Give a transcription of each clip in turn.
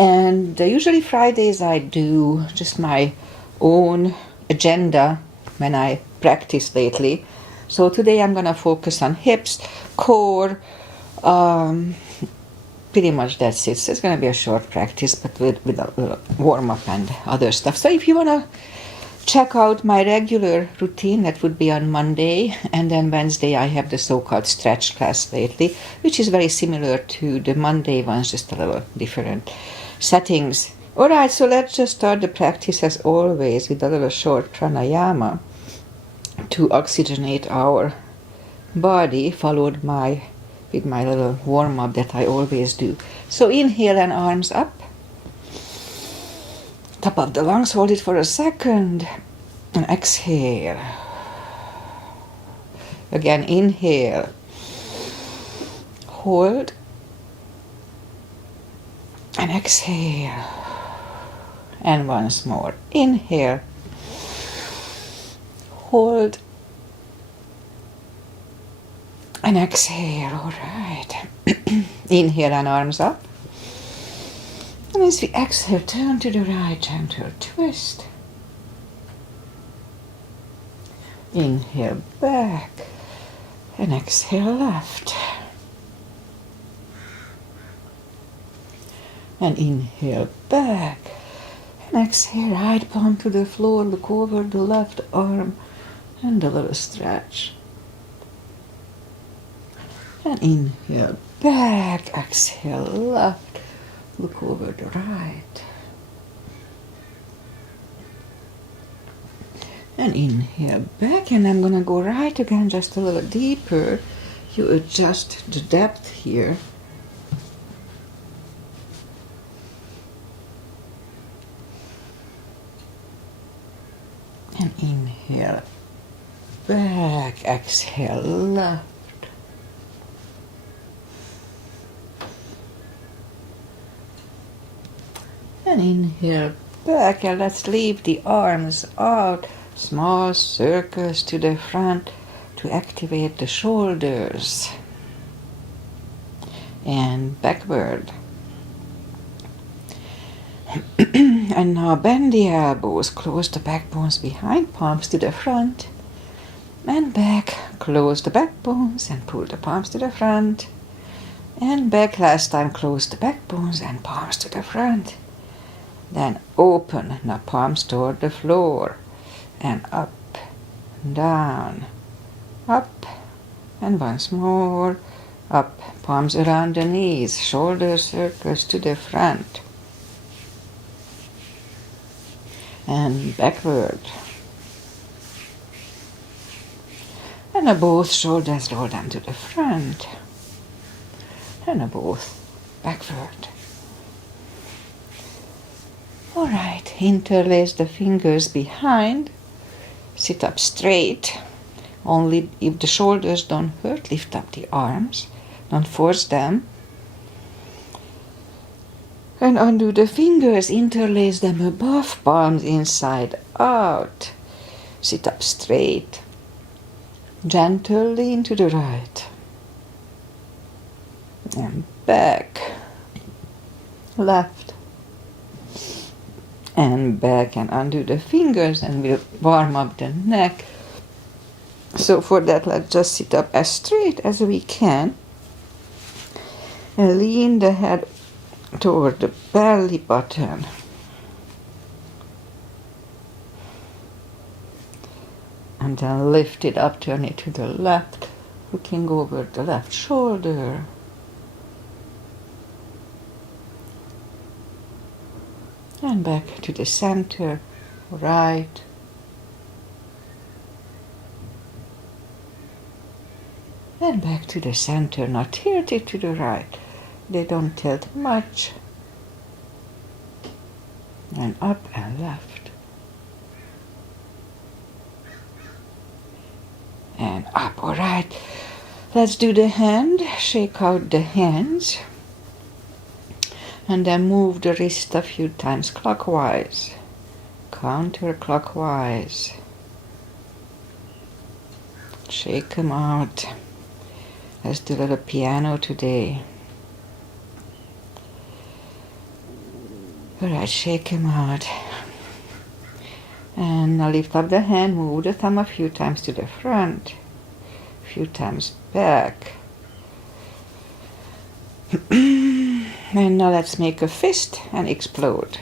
And usually Fridays I do just my own agenda when I practice lately. So today I'm gonna focus on hips, core, pretty much that's it. So it's gonna be a short practice, but with a little warm up and other stuff. So if you wanna check out my regular routine, that would be on Monday, and then Wednesday I have the so-called stretch class lately, which is very similar to the Monday ones, just a little different settings. Alright, so let's just start the practice as always with a little short pranayama to oxygenate our body, followed with my little warm-up that I always do. So inhale and arms up. Top of the lungs, hold it for a second. And exhale. Again, inhale. Hold. And exhale. And once more. Inhale. Hold. And exhale. All right. Inhale and arms up. And as we exhale, turn to the right, gentle twist. Inhale back and exhale left. And inhale back and exhale right palm to the floor, look over the left arm and a little stretch. And inhale back, exhale left, look over the right. And inhale back, and I'm gonna go right again, just a little deeper. You adjust the depth here. And inhale back, exhale left. And inhale back, and let's leave the arms out. Small circles to the front to activate the shoulders. And backward. And now bend the elbows, close the backbones behind, palms to the front. And back, close the backbones and pull the palms to the front. And back, last time close the backbones and palms to the front. Then open, now palms toward the floor. And up, down, up, and once more, up, palms around the knees, shoulder circles to the front, and backward, and both shoulders roll down to the front, and both backward. Alright, interlace the fingers behind. Sit up straight. Only if the shoulders don't hurt, lift up the arms. Don't force them. And undo the fingers, interlace them above, palms inside out. Sit up straight. Gentle lean to the right. And back. Left. And back, and undo the fingers, and we'll warm up the neck. So for that, let's just sit up as straight as we can and lean the head toward the belly button. And then lift it up, turn it to the left, looking over the left shoulder. And back to the center, right. And back to the center, now tilt it to the right. They don't tilt much. And up and left. And up, all right. Let's do the hand, shake out the hands. And then move the wrist a few times clockwise, counterclockwise. Shake them out. Let's do a little piano today. Alright, shake him out. And now lift up the hand, move the thumb a few times to the front, a few times back. And now let's make a fist and explode.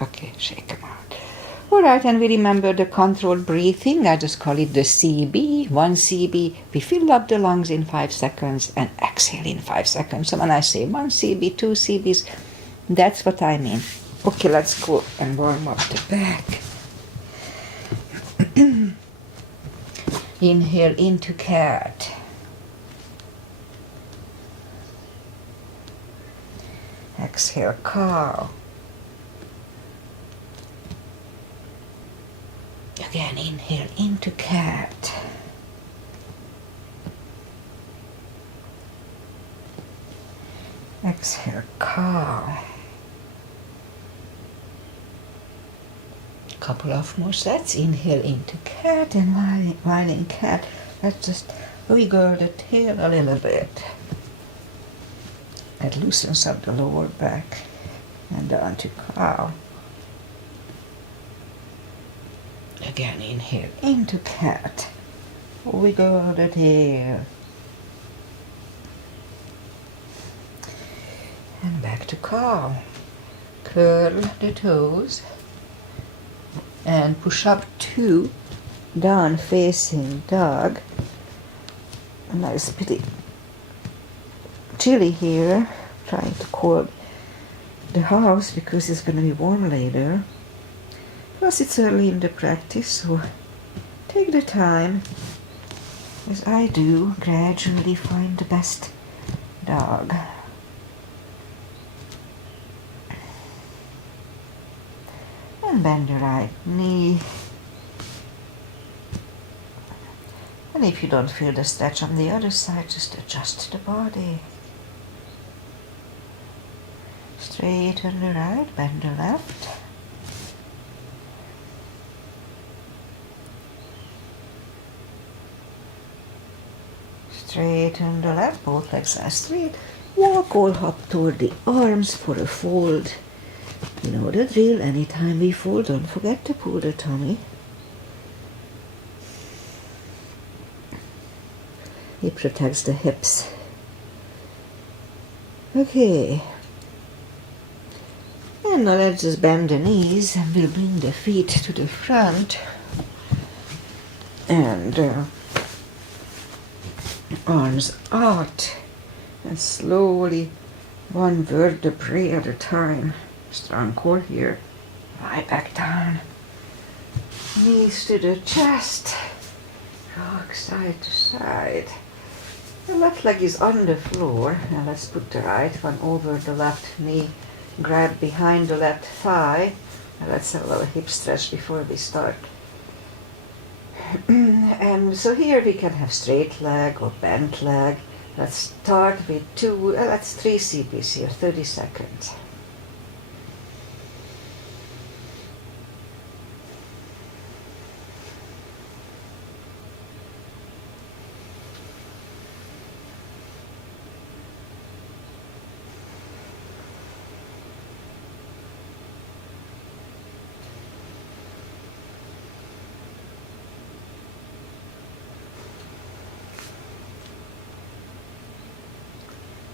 Okay, shake him out. Alright, and we remember the controlled breathing. I just call it the CB. 1 CB. We fill up the lungs in 5 seconds and exhale in 5 seconds. So when I say 1 CB, 2 CBs, that's what I mean. Okay, let's go and warm up the back. Inhale into cat. Exhale, cow. Again, inhale into cat. Exhale, cow. Couple of more sets. Inhale into cat, and while in cat, let's just wiggle the tail a little bit. That loosens up the lower back, and down to cow. Again, inhale into cat. Wiggle the tail. And back to cow. Curl the toes. And push up 2, down facing dog. A nice pretty chilly here. Trying to cool the house because it's going to be warm later. Plus it's early in the practice, so take the time, as I do, gradually find the best dog. And bend the right knee. And if you don't feel the stretch on the other side, just adjust the body. Straighten the right, bend the left. Straighten the left, both legs are straight. Walk all up toward the arms for a fold. You know the drill. Anytime we fold, don't forget to pull the tummy. It protects the hips. Okay. And now let's just bend the knees and we'll bring the feet to the front. And arms out. And slowly, one vertebrae at a time. Strong core here. Right back down. Knees to the chest. Rock side to side. The left leg is on the floor. Now let's put the right one over the left knee. Grab behind the left thigh. Now let's have a little hip stretch before we start. And so here we can have straight leg or bent leg. Let's start with 3 CBs here, 30 seconds.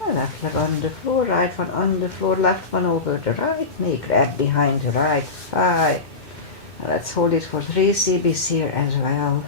Left leg on the floor, right one on the floor, left one over the right knee, grab behind the right thigh. Now let's hold it for 3 CBs here as well.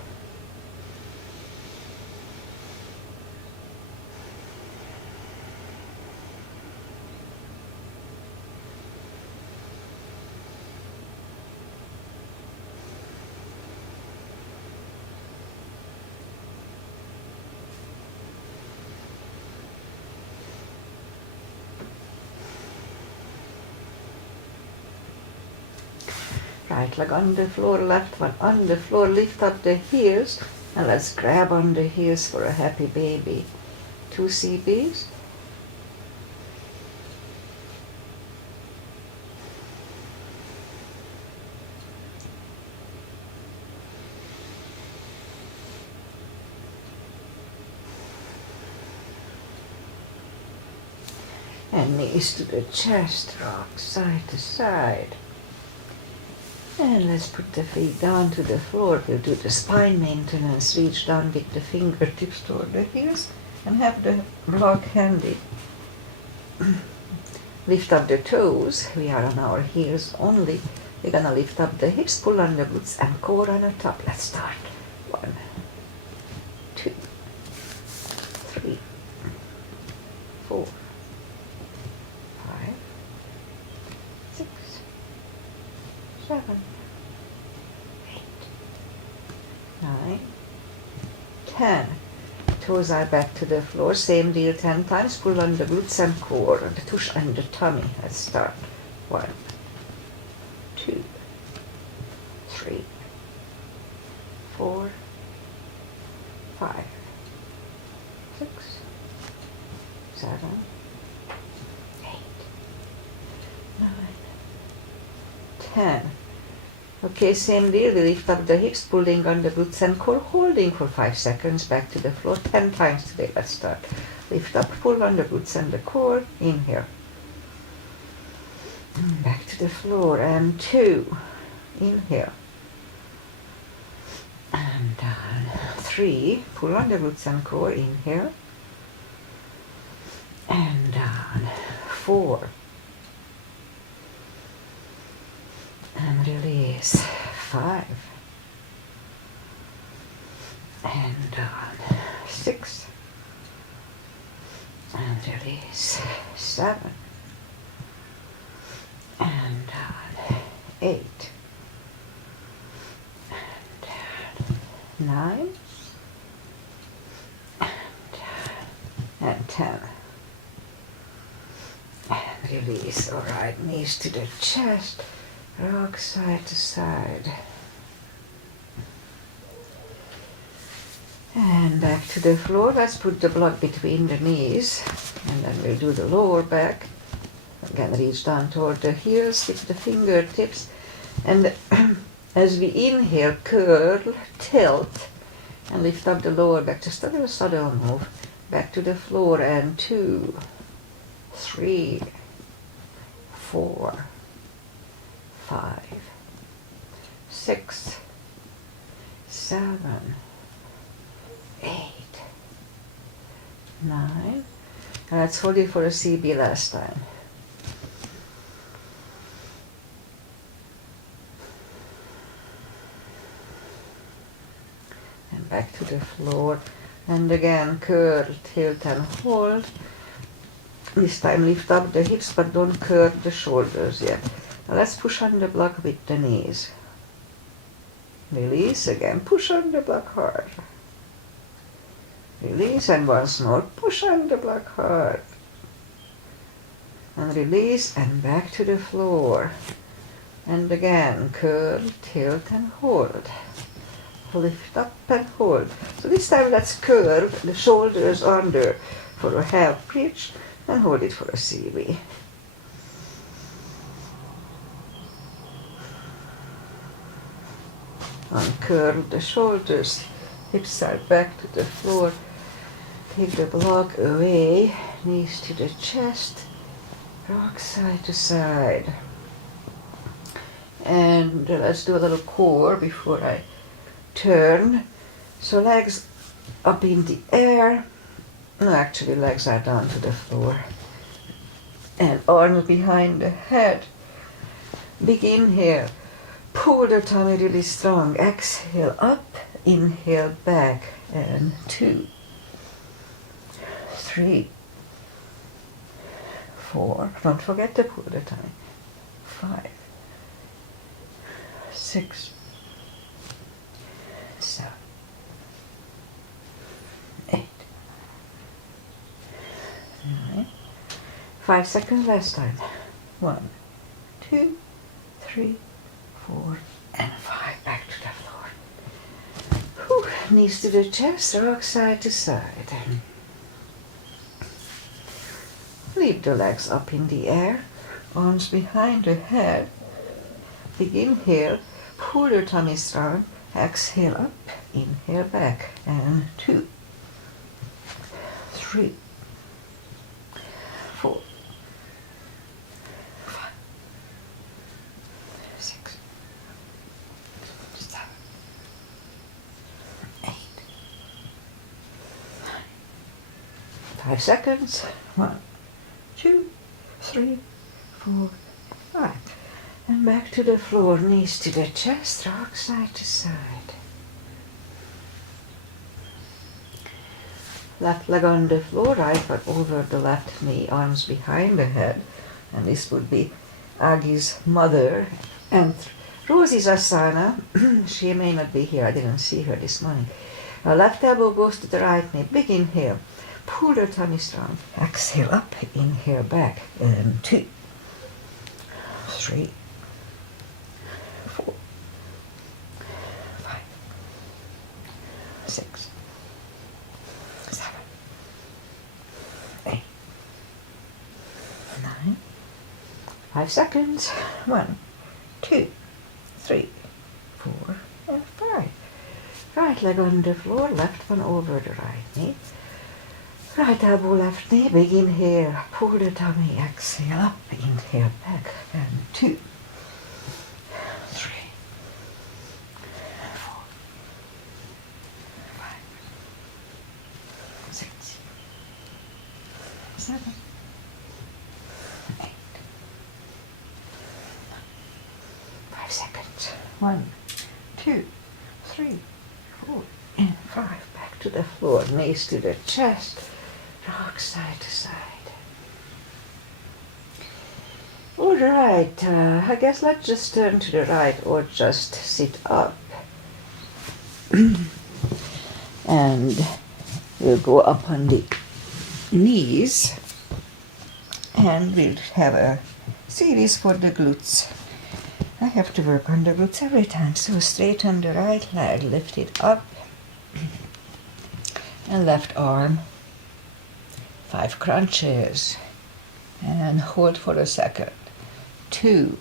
Right leg on the floor, left one on the floor, lift up the heels, and let's grab on the heels for a happy baby. 2 CBs. And knees to the chest, rock side to side. And let's put the feet down to the floor. We'll do the spine maintenance. Reach down with the fingertips toward the heels and have the block handy. Lift up the toes. We are on our heels only. We're gonna lift up the hips, pull on the glutes and core on the top. Let's start. 1, 2, 3, 4, 5, 6, 7, 8, 9, 10. Toes are back to the floor. Same deal 10 times. Pull on the glutes and core, the tush and the tummy. Let's start. 1, 2, 3, 4, 5, 6, 7, 8, 9, 10. Okay, same deal. We lift up the hips, pulling on the glutes and core, holding for 5 seconds. Back to the floor 10 times today. Let's start. Lift up, pull on the glutes and the core. Inhale. Back to the floor. And 2. Inhale. And down. 3. Pull on the glutes and core. Inhale. And down. 4. And release. 5. And down. 6. And release. 7. And down. 8. And down. 9. And down. And 10. And release. All right, knees to the chest. Rock side to side. And back to the floor. Let's put the block between the knees. And then we'll do the lower back. Again, reach down toward the heels with the fingertips. And as we inhale, curl, tilt, and lift up the lower back. Just a little subtle move. Back to the floor. And 2, 3, 4, 5, 6, 7, 8, 9. Let's hold it for a CB last time. And back to the floor. And again, curl, tilt and hold. This time lift up the hips, but don't curl the shoulders yet. Now let's push on the block with the knees. Release again, push on the block hard. Release and once more, push on the block hard. And release and back to the floor. And again, curl, tilt and hold. Lift up and hold. So this time let's curve the shoulders under for a half bridge and hold it for a CB. Uncurl the shoulders, hips are back to the floor. Take the block away, knees to the chest, rock side to side. And let's do a little core before I turn. So legs up in the air. No, actually legs are down to the floor. And arms behind the head. Big inhale. Pull the tummy really strong. Exhale up, inhale back. And 2, 3, 4. Don't forget to pull the tummy. 5, 6, 7, 8, 9. 5 seconds last time. 1, 2, 3, 4, and 5. Back to the floor. Whew. Knees to the chest, rock side to side. Leave the legs up in the air, arms behind the head. Big inhale, pull your tummy strong. Exhale up, inhale back. And 2, 3, 4, 5 seconds. 1, 2, 3, 4, 5. And back to the floor, knees to the chest, rock side to side. Left leg on the floor, right foot over the left knee, arms behind the head. And this would be Agi's mother. And Rosie's asana, she may not be here, I didn't see her this morning. Left elbow goes to the right knee, big inhale. Pull the tummy strong. Exhale up, inhale back. 2, 3, 4, 5, 6, 7, 8, 9. 5 seconds. 1, 2, 3, 4, and 5. Right leg on the floor, left one over the right knee. Right elbow, left knee, big inhale, pull the tummy, exhale up, inhale back, and 2, 3, 4, 5, 6, 7, 8, 9. 5 seconds. 1, 2, 3, 4, and 5. Back to the floor, knees to the chest. Rock side to side. All right, I guess let's just turn to the right or just sit up. And we'll go up on the knees and we'll have a series for the glutes. I have to work on the glutes every time, so straight on the right leg, lift it up and left arm. 5 crunches and hold for a second. 2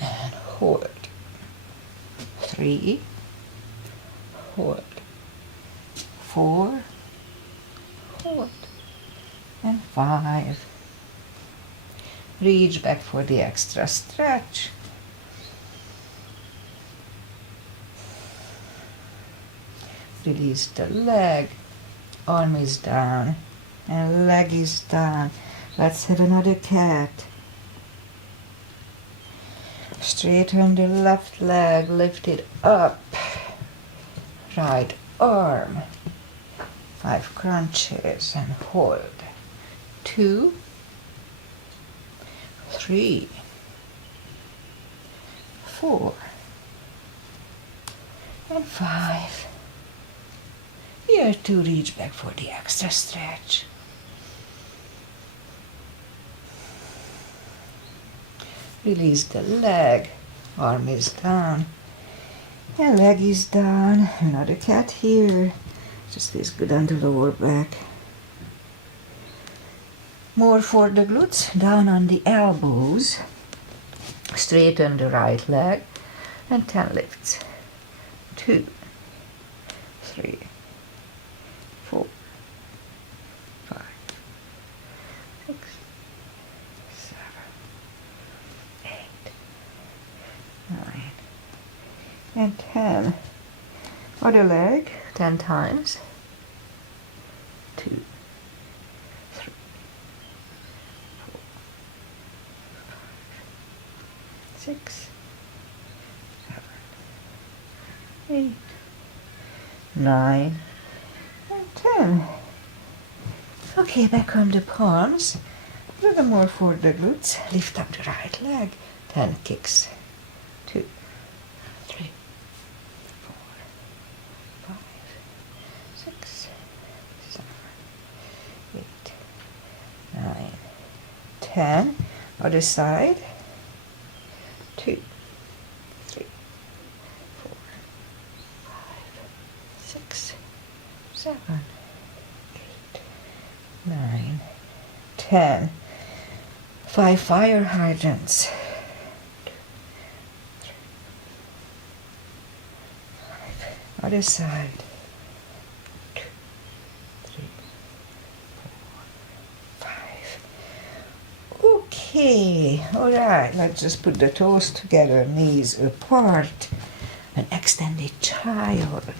and hold. 3, hold. 4, hold. And 5. Reach back for the extra stretch. Release the leg. Arm is down. And leg is down. Let's have another cat. Straighten the left leg, lift it up. Right arm. 5 crunches and hold. 2, 3, 4, and 5. Here to reach back for the extra stretch. Release the leg, arm is down, and leg is down. Another cat here. Just feels good on the lower back. More for the glutes, down on the elbows. Straighten the right leg, and 10 lifts. 2, 3, 4, 5, 6, 7, 8, 9, and 10. Other leg, 10 times. 2, 3, 4, 5, 6, 7, 8, 9, and 10. Okay, back on the palms. A little more for the glutes. Lift up the right leg. 10 kicks. 2, 3, 4, 5, 6, 7, 8, 9, 10. Other side. 2, 3, 4, 5, 6, 7, 8, 9, 10. 5 fire hydrants. 2, 3, 5. Other side. 2, 3, 4, 5. Okay, all right. Let's just put the toes together, knees apart, an extended child.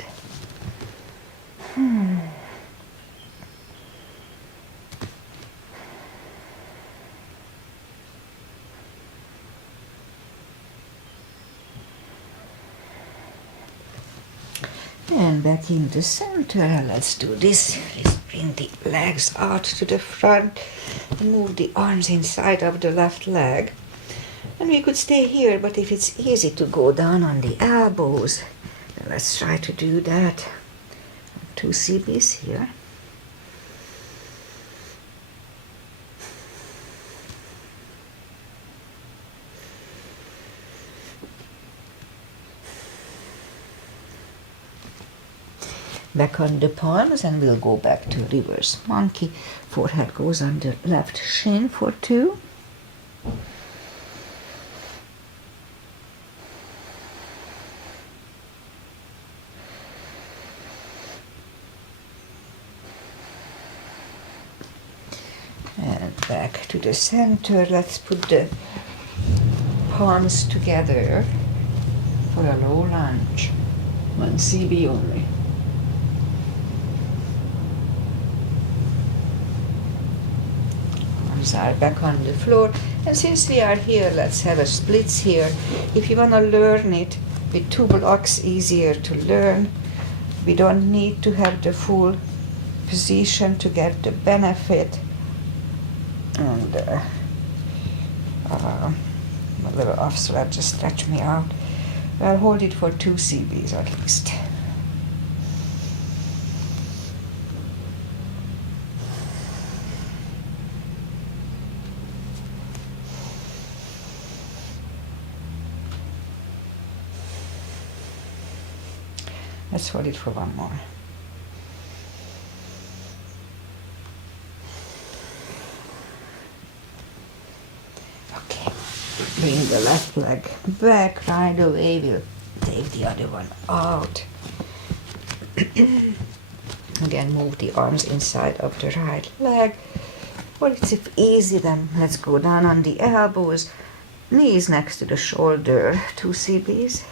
And back in the center. Let's do this. Let's bring the legs out to the front and move the arms inside of the left leg. And we could stay here, but if it's easy to go down on the elbows, then let's try to do that. 2 CBs here. Back on the palms, and we'll go back to reverse monkey. Forehead goes on the left shin for 2. And back to the center. Let's put the palms together for a low lunge. 1 CB only. Arms are back on the floor. And since we are here, let's have a splits here. If you want to learn it with 2 blocks, easier to learn. We don't need to have the full position to get the benefit. And a little off, so that just stretch me out. I'll hold it for 2 CBs at least. Let's hold it for 1 more. Okay, bring the left leg back right away. We'll take the other one out. Again, move the arms inside of the right leg. Or it's if easy, then let's go down on the elbows. Knees next to the shoulder, 2 CBs.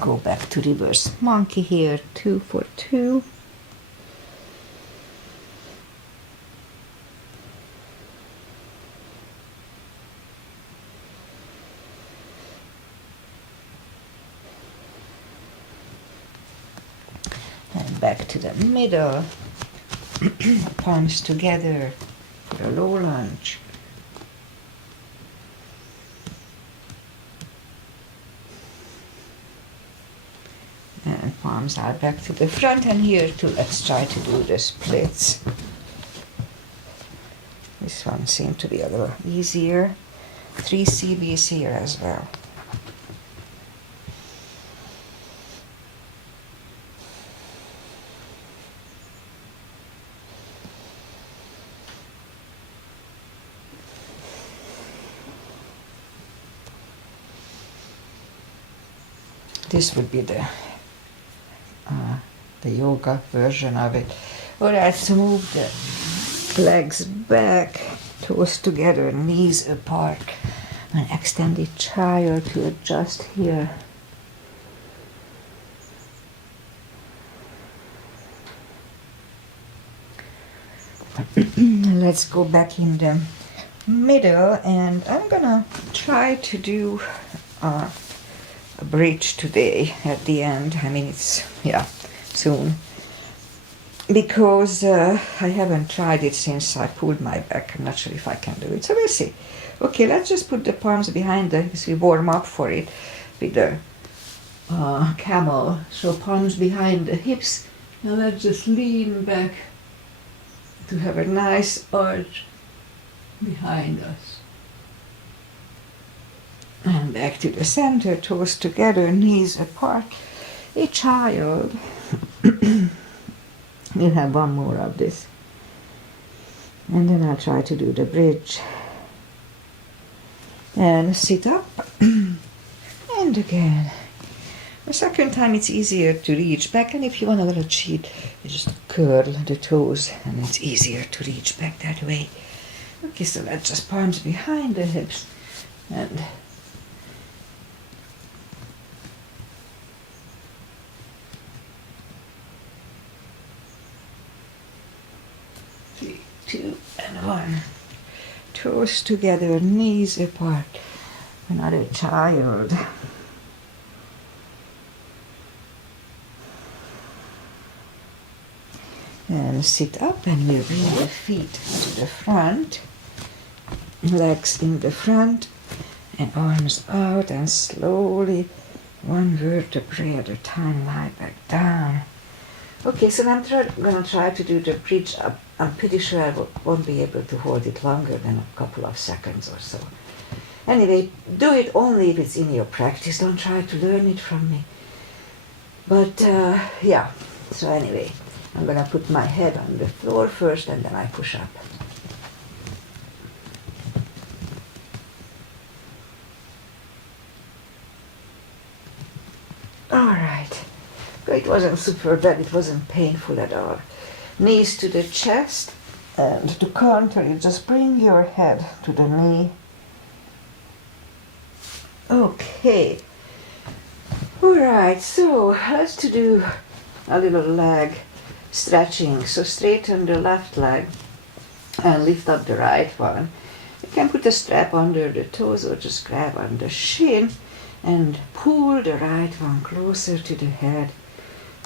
Go back to reverse monkey here, 2 for 2. And back to the middle, palms together for a low lunge. And palms are back to the front, and here too, let's try to do the splits. This one seemed to be a little easier. 3 CBs here as well. This would be the yoga version of it. Alright, so move the legs back, toes together, knees apart, and extend the child to adjust here. Let's go back in the middle, and I'm gonna try to do a bridge today at the end. I mean, it's, soon. Because I haven't tried it since I pulled my back. I'm not sure if I can do it, so we'll see. Okay, let's just put the palms behind the hips. We warm up for it with the camel. So palms behind the hips, and let's just lean back to have a nice arch behind us. And back to the center, toes together, knees apart. A child. We'll have 1 more of this. And then I'll try to do the bridge. And sit up. And again. The second time it's easier to reach back, and if you want a little cheat, you just curl the toes, and it's easier to reach back that way. Okay, so let's just palms behind the hips, and toes together, knees apart. Another child. And sit up, and we'll bring the feet to the front, legs in the front, and arms out, and slowly, one vertebrae at a time, lie back down. Okay, so I'm going to try to do the bridge up. I'm pretty sure I won't be able to hold it longer than a couple of seconds or so. Anyway, do it only if it's in your practice. Don't try to learn it from me. But yeah, so anyway, I'm going to put my head on the floor first, and then I push up. All right. It wasn't super bad. It wasn't painful at all. Knees to the chest, and to counter it, just bring your head to the knee. Okay. All right. So let's do a little leg stretching. So straighten the left leg and lift up the right one. You can put a strap under the toes or just grab on the shin and pull the right one closer to the head.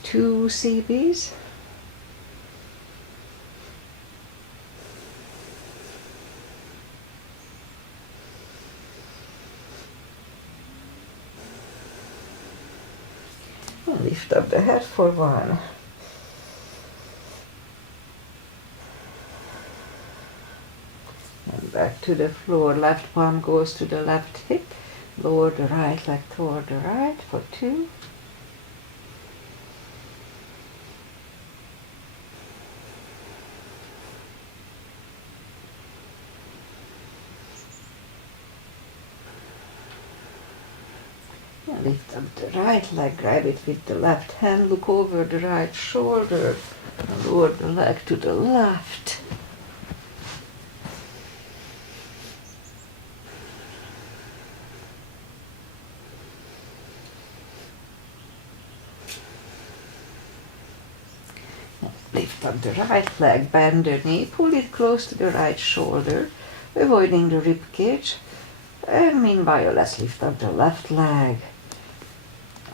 2 CBs. And lift up the head for 1. And back to the floor. Left palm goes to the left hip. Lower the right leg toward the right for 2. Lift up the right leg, grab it with the left hand, look over the right shoulder, and lower the leg to the left. Lift up the right leg, bend the knee, pull it close to the right shoulder, avoiding the rib cage. And meanwhile, let's lift up the left leg.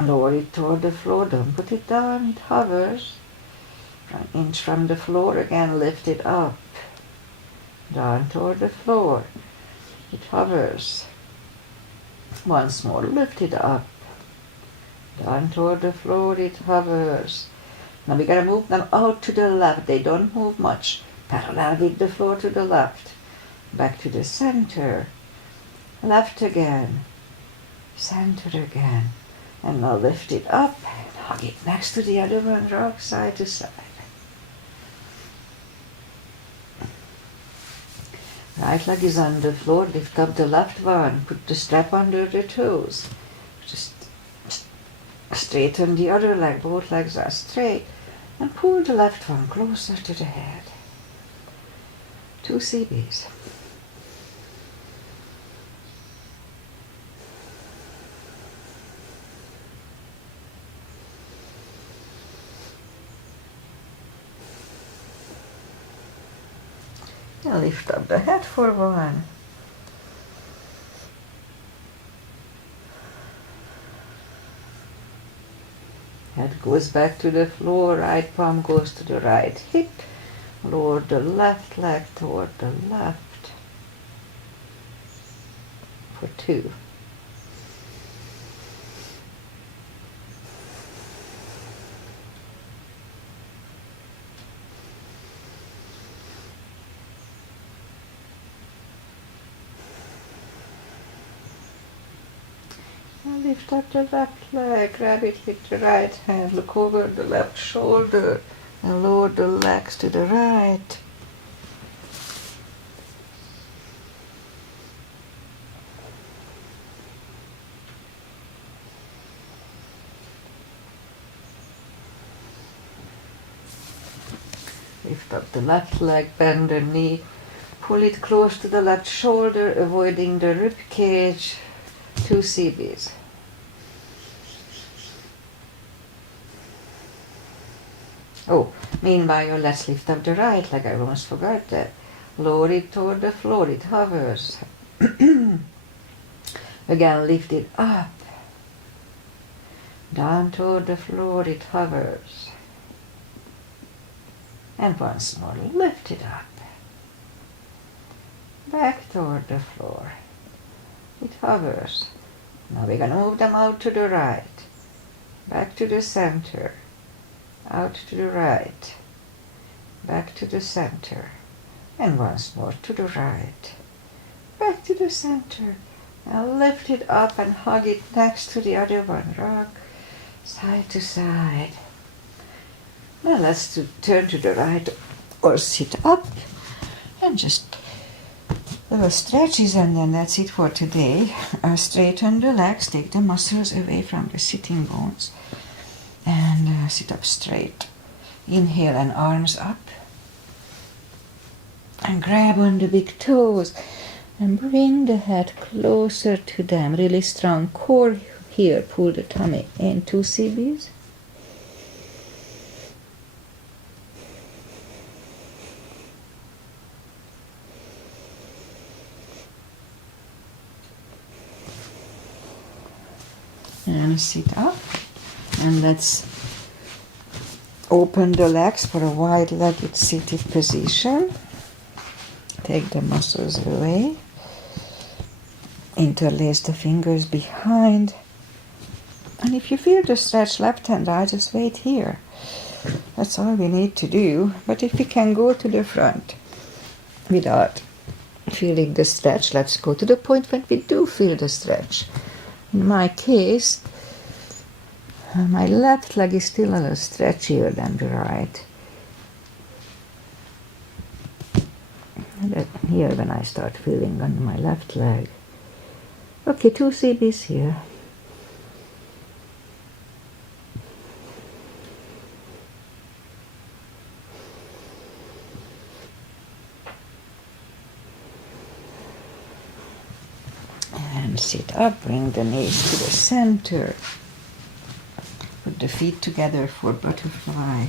Lower it toward the floor, don't put it down, it hovers. 1 inch from the floor, again lift it up. Down toward the floor, it hovers. Once more, lift it up. Down toward the floor, it hovers. Now we're going to move them out to the left. They don't move much. Parallel with the floor to the left. Back to the center. Left again. Center again. And now lift it up and hug it next to the other one. Rock side to side. Right leg is on the floor. Lift up the left one. Put the strap under the toes. Just straighten the other leg. Both legs are straight. And pull the left one closer to the head. 2 CBs. Now lift up the head for 1. Head goes back to the floor, right palm goes to the right hip. Lower the left leg toward the left for 2. And lift up the left leg, grab it with the right hand, look over the left shoulder and lower the legs to the right. Lift up the left leg, bend the knee, pull it close to the left shoulder, avoiding the rib cage. 2 CBs. Oh, meanwhile, let's lift up the right leg. I almost forgot that. Lower it toward the floor, it hovers. Again, lift it up. Down toward the floor, it hovers. And once more, lift it up. Back toward the floor. It hovers. Now we're going to move them out to the right. Back to the center. Out to the right. Back to the center. And once more to the right. Back to the center. Now lift it up and hug it next to the other one. Rock side to side. Now let's turn to the right or sit up and just little stretches, and then that's it for today. Straighten the legs, take the muscles away from the sitting bones, and sit up straight. Inhale and arms up. And grab on the big toes and bring the head closer to them. Really strong core here. Pull the tummy in. 2 CBs. And sit up, and let's open the legs for a wide-legged seated position. Take the muscles away. Interlace the fingers behind. And if you feel the stretch left and right, just wait here. That's all we need to do. But if we can go to the front without feeling the stretch, let's go to the point when we do feel the stretch. In my case, my left leg is still a little stretchier than the right. And here when I start feeling on my left leg. Okay, 2 CBs here. And sit up, bring the knees to the center. Put the feet together for butterfly.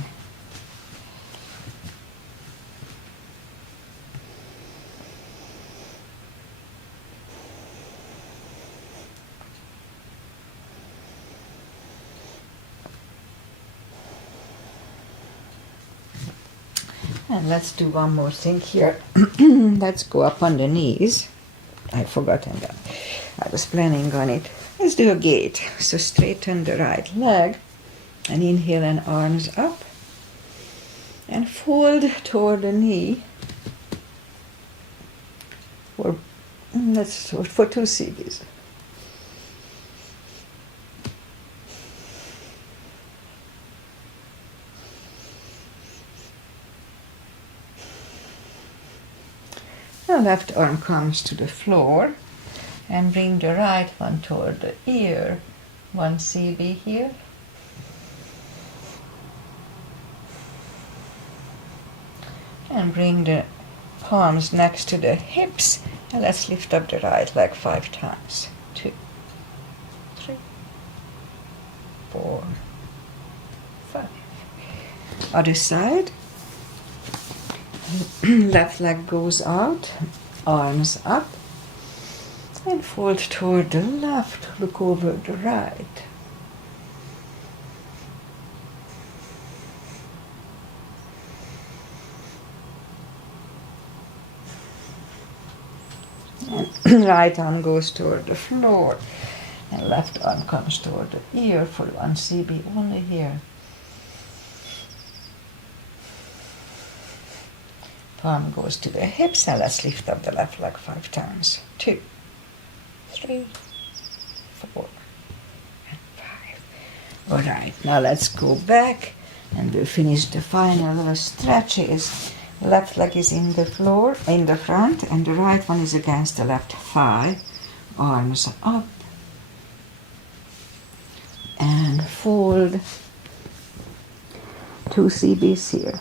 And let's do one more thing here. Let's go up on the knees. I've forgotten that. I was planning on it. Let's do a gate. So straighten the right leg and inhale and arms up and fold toward the knee for 2 CBs. The left arm comes to the floor and bring the right one toward the ear. 1 CB here. And bring the palms next to the hips, and let's lift up the right leg 5 times. 2, 3, 4, 5. Other side. Left leg goes out, arms up, and fold toward the left, look over the right. And right arm goes toward the floor, and left arm comes toward the ear for 1 CB only here. Palm goes to the hips, and let's lift up the left leg 5 times. 2, 3, 4, and 5. All right, now let's go back, and we'll finish the final little stretches. Left leg is in the floor, in the front, and the right one is against the left thigh. Arms up, and fold 2 CBs here.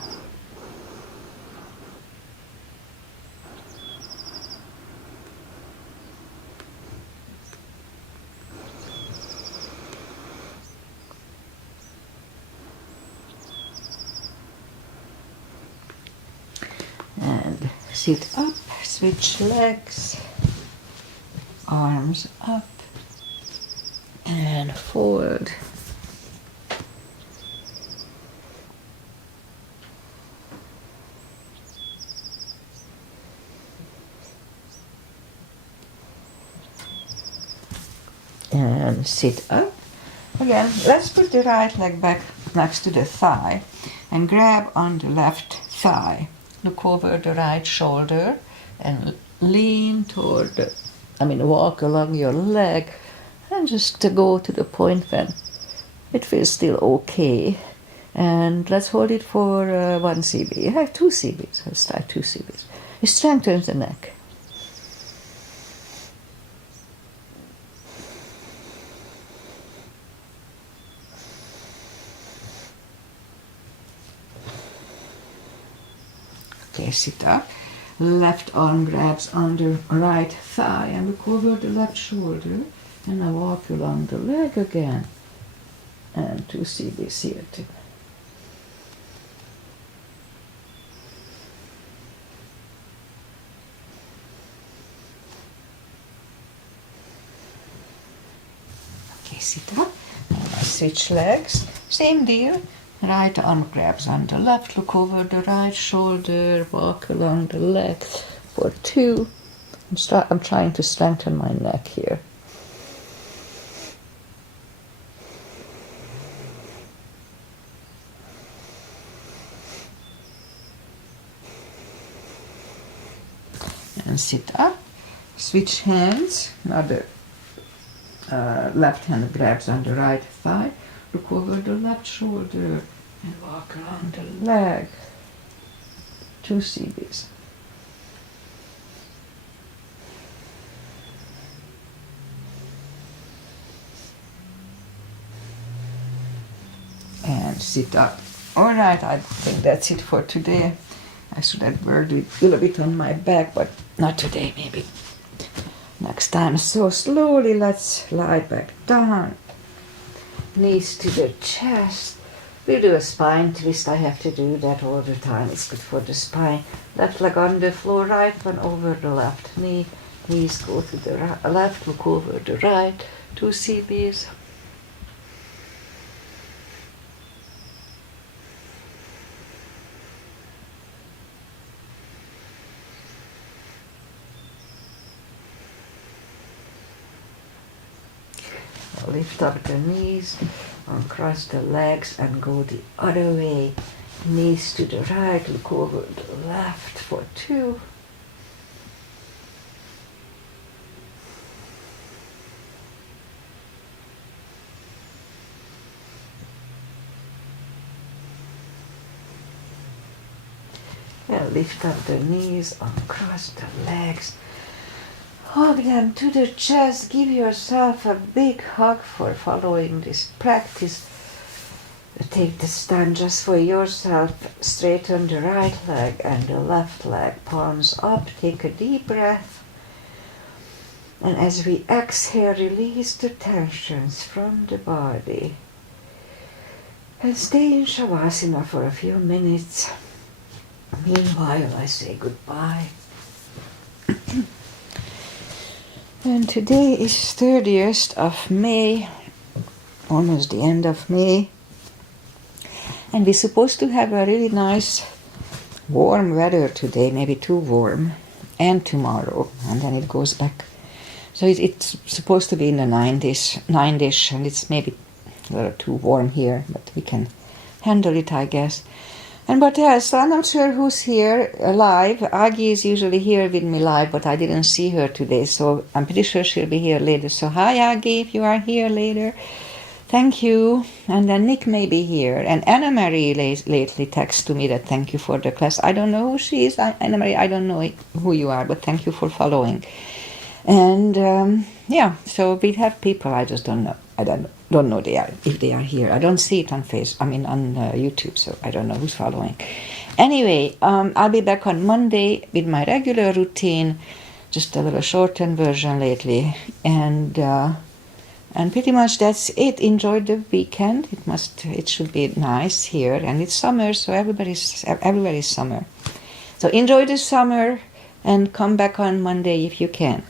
Sit up, switch legs, arms up, and forward. And sit up. Again, let's put the right leg back next to the thigh and grab on the left thigh. Look over the right shoulder and lean toward walk along your leg and just to go to the point when it feels still okay. And let's hold it for 1 CB. I have 2 CBs. Let's try 2 CBs. It strengthens the neck. Okay, sit up. Left arm grabs on the right thigh and look over the left shoulder. And I walk along the leg again. And 2 CBs here too. Okay, sit up. Switch legs. Same deal. Right arm grabs on the left, look over the right shoulder, walk along the leg for 2. I'm trying to strengthen my neck here. And sit up, switch hands, another left hand grabs on the right thigh, look over the left shoulder and walk along the leg. 2 CBs. And sit up. Alright, I think that's it for today. I should have worked a little bit on my back, but not today, maybe next time. So slowly let's lie back down. Knees to the chest. We'll do a spine twist. I have to do that all the time. It's good for the spine. Left leg on the floor, right one over the left knee. Knees go to the left, look over the right. 2 CBs. Lift up the knees, uncross the legs and go the other way. Knees to the right, look over the left for 2. And lift up the knees, uncross the legs. Hug them to the chest. Give yourself a big hug for following this practice. Take the stand just for yourself. Straighten the right leg and the left leg. Palms up. Take a deep breath. And as we exhale, release the tensions from the body. And stay in Shavasana for a few minutes. Meanwhile, I say goodbye. And today is 30th of May, almost the end of May. And we're supposed to have a really nice warm weather today, maybe too warm, and tomorrow, and then it goes back. So it's supposed to be in the 90s, and it's maybe a little too warm here, but we can handle it, I guess. And what else? I'm not sure who's here live. Aggie is usually here with me live, but I didn't see her today, so I'm pretty sure she'll be here later. So hi Aggie, if you are here later. Thank you. And then Nick may be here. And Anna Marie lately texted to me that thank you for the class. I don't know who she is. Anna Marie, I don't know who you are, but thank you for following. And so we have people, I just don't know. I don't know if they are here. I don't see it on YouTube, so I don't know who's following. Anyway, I'll be back on Monday with my regular routine, just a little shortened version lately, and pretty much that's it. Enjoy the weekend. It should be nice here, and it's summer, so everybody's summer. So enjoy the summer. and come back on Monday if you can.